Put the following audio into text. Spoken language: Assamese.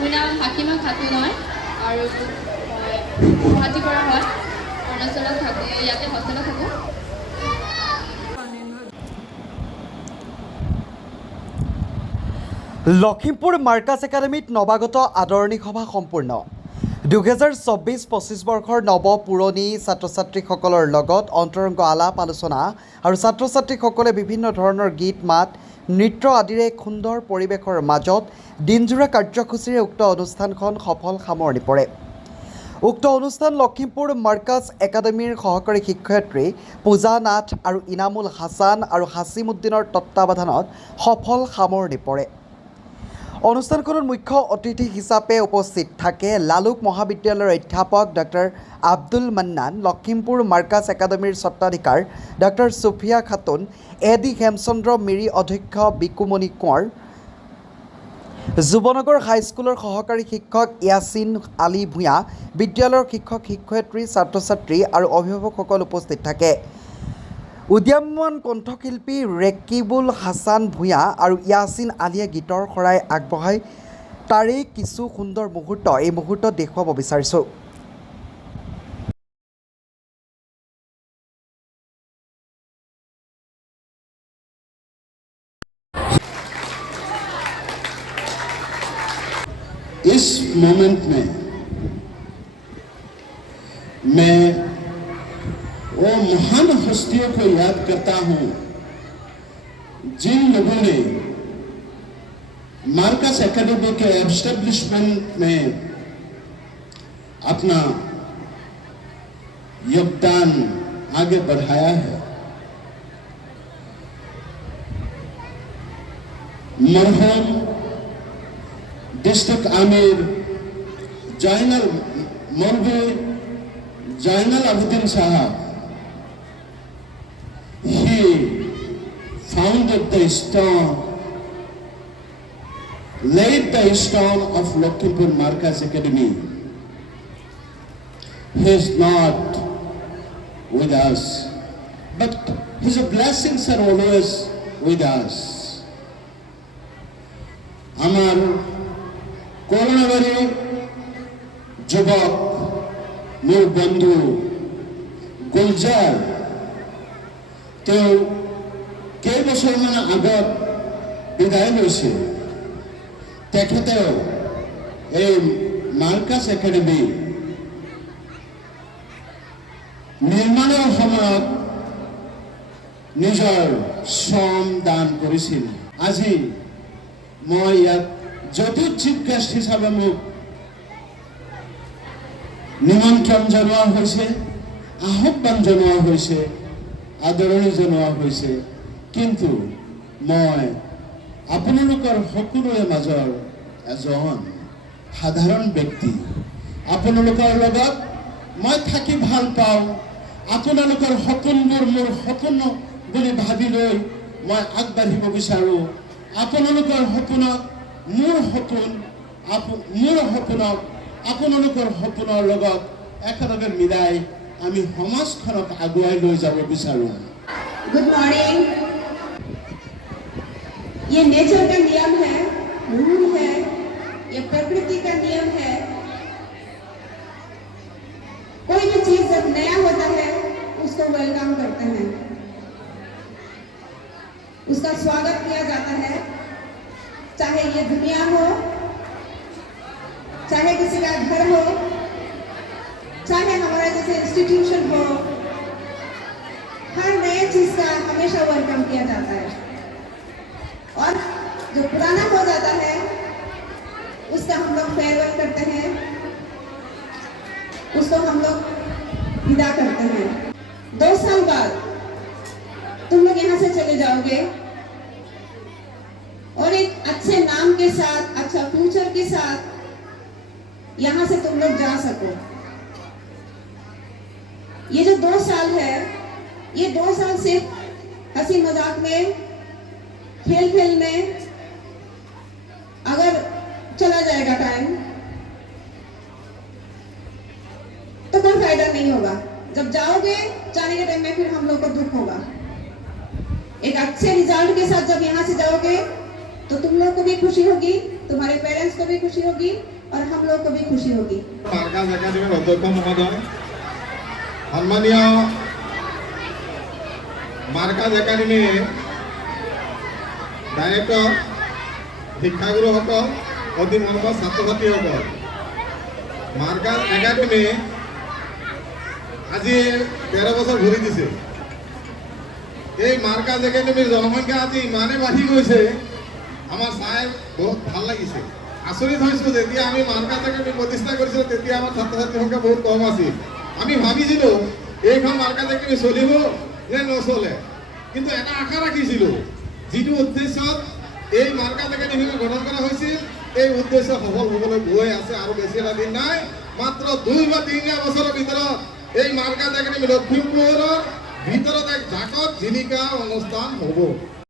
মোৰ নাম হাকিমা খাতুন হয় আৰু গুৱাহাটীৰ পৰা হয়। অৰুণাচলত থাকোঁ, ইয়াতে হোষ্টেলত থাকোঁ। লখিমপুৰ মাৰ্কাছ একাডেমীত নৱাগত আদৰণি সভা সম্পূৰ্ণ। 2024-25 বৰ্ষৰ নৱ পুৰণি ছাত্ৰ ছাত্ৰীসকলৰ লগত অন্তৰংগ আলাপ আলোচনা আৰু ছাত্ৰ ছাত্ৰীসকলে বিভিন্ন ধৰণৰ গীত মাত নৃত্য আদিৰে এক সুন্দৰ পৰিৱেশৰ মাজত দিনজোৰা কাৰ্যসূচীৰে উক্ত অনুষ্ঠানখন সফল সামৰণি পৰে। উক্ত অনুষ্ঠান লখিমপুৰ মাৰ্কাছ একাডেমীৰ সহকাৰী শিক্ষয়িত্ৰী পূজা নাথ আৰু ইনামুল হাছান আৰু হাছিমুদ্দিনৰ তত্বাৱধানত সফল সামৰণি পৰে। অনুষ্ঠানখনত মুখ্য অতিথি হিচাপে উপস্থিত থাকে লালুক মহাবিদ্যালয়ৰ অধ্যাপক ডক্টৰ আব্দুল মান্নান, লখিমপুৰ মাৰ্কাছ একাডেমীৰ স্বত্বাধিকাৰ ডক্টৰ সুফিয়া খাতুন, এডি হেমচন্দ্ৰ মিৰি অধ্যক্ষ বিকুমণি কোঁৱৰ, যুৱনগৰ হাইস্কুলৰ সহকাৰী শিক্ষক ইয়াছিন আলী ভূঞা, বিদ্যালয়ৰ শিক্ষক শিক্ষয়িত্ৰী ছাত্ৰ ছাত্ৰী আৰু অভিভাৱকসকল উপস্থিত থাকে। উদীয়মান কণ্ঠশিল্পী ৰেকিবুল হাছান ভূঞা আৰু ইয়াছিন আলীয়ে গীতৰ শৰাই আগবঢ়াই তাৰেই কিছু সুন্দৰ মুহূৰ্ত এই মুহূৰ্তত দেখুৱাব বিচাৰিছোঁ। इस मोमेंट में मैं वो महान हस्तियों को याद करता हूं जिन लोगों ने मार्कस एकेडमी के एस्टेब्लिशमेंट में अपना योगदान आगे बढ़ाया है। मरहूम डिस्ट्रिक्ट आमिर जैनल मौलवी जैनल अब्दीन साहब, he founded the stone, laid the stone of Lakhimpur Markass Academy. He is not with us, but his blessings are always with us. Amar করোনাবাড়ি যুবক মোৰ বন্ধু গুলজাৰ তেওঁ কেইবছৰমান আগত বিদায় লৈছে। তেখেতেও এই মাৰ্কাছ একাডেমী নিৰ্মাণৰ সময়ত নিজৰ শ্ৰম দান কৰিছিল। আজি মই ইয়াত যদিও চিফ গেষ্ট হিচাপে মোক নিমন্ত্ৰণ জনোৱা হৈছে, আহ্বান জনোৱা হৈছে, আদৰণি জনোৱা হৈছে, কিন্তু মই আপোনালোকৰ সকলোৰে মাজৰ এজন সাধাৰণ ব্যক্তি। আপোনালোকৰ লগত মই থাকি ভাল পাওঁ। আপোনালোকৰ সপোনবোৰ মোৰ সপোন বুলি ভাবি লৈ মই আগবাঢ়িব বিচাৰোঁ। আপোনালোকৰ সপোনক মোৰ সপোনক আপোনালোকৰ সপোনৰ লগত একেলগে মিলাই আমি সমাজখনক আগুৱাই লৈ যাব বিচাৰোঁ। Good morning. ये नेचर का नियम है, रूल है, ये प्रकृति का नियम है। कोई भी चीज जब नया होता है उसको वेलकम करते हैं, उसका स्वागत किया जाता है। चाहे ये दुनिया हो, चाहे किसी का घर हो, चाहे हमारा जैसे इंस्टीट्यूशन हो, हर नए चीज का हमेशा वेलकम किया जाता है। और जो पुराना हो जाता है उसका हम लोग फेयरवेल करते हैं, उसको हम लोग विदा करते हैं। 2 साल बाद तुम लोग यहाँ से चले जाओगे और एक अच्छे नाम के साथ, अच्छा फ्यूचर के साथ यहाँ से तुम लोग जा सको। ये जो 2 साल है, ये 2 साल सिर्फ हंसी मजाक में, खेल खेल में अगर चला जाएगा टाइम तो कोई फायदा नहीं होगा। जब जाओगे जाने के टाइम में फिर हम लोग को दुख होगा। एक अच्छे रिजल्ट के साथ जब यहाँ से जाओगे तो तुम लोग को भी खुशी होगी, तुम्हारे पेरेंट्स को भी खुशी होगी और हम लोग को भी खुशी होगी। মার্কাজ একাডেমির অধ্যক্ষ মহোদয়, সম্মানীয় মার্কাজ একাডেমির ডাইরেক্টর, শিক্ষাগুৰুসকল, অতি মৰমৰ ছাত্ৰ ছাত্ৰীসকল, মাৰ্কাজ একাডেমি আজি 13 বছৰ ঘূৰি দিছে। এই মাৰ্কাজ একাডেমিৰ জনসংখ্যা আজি ইমানে বাঢ়ি গৈছে, আমাৰ চাই বহুত ভাল লাগিছে। আচৰিত হৈছোঁ, যেতিয়া আমি মাৰ্কাজ একাডেমি প্ৰতিষ্ঠা কৰিছিলোঁ তেতিয়া আমাৰ ছাত্ৰ ছাত্ৰীৰ সংখ্যা বহুত কম আছিল। আমি ভাবিছিলোঁ এইখন মাৰ্কাজ একাডেমি চলিব নে নচলে, কিন্তু এটা আশা ৰাখিছিলোঁ, যিটো উদ্দেশ্যত এই মাৰ্কাজ একাডেমিখন গঠন কৰা হৈছিল এই উদ্দেশ্য সফল হ'বলৈ গৈ আছে আৰু বেছি এটা দিন নাই। মাত্ৰ 2 বা 3 বছৰৰ ভিতৰত এই মাৰ্কাজ একাডেমি লখিমপুৰৰ ভিতৰত এক জাকত জিলিকা অনুষ্ঠান হ'ব।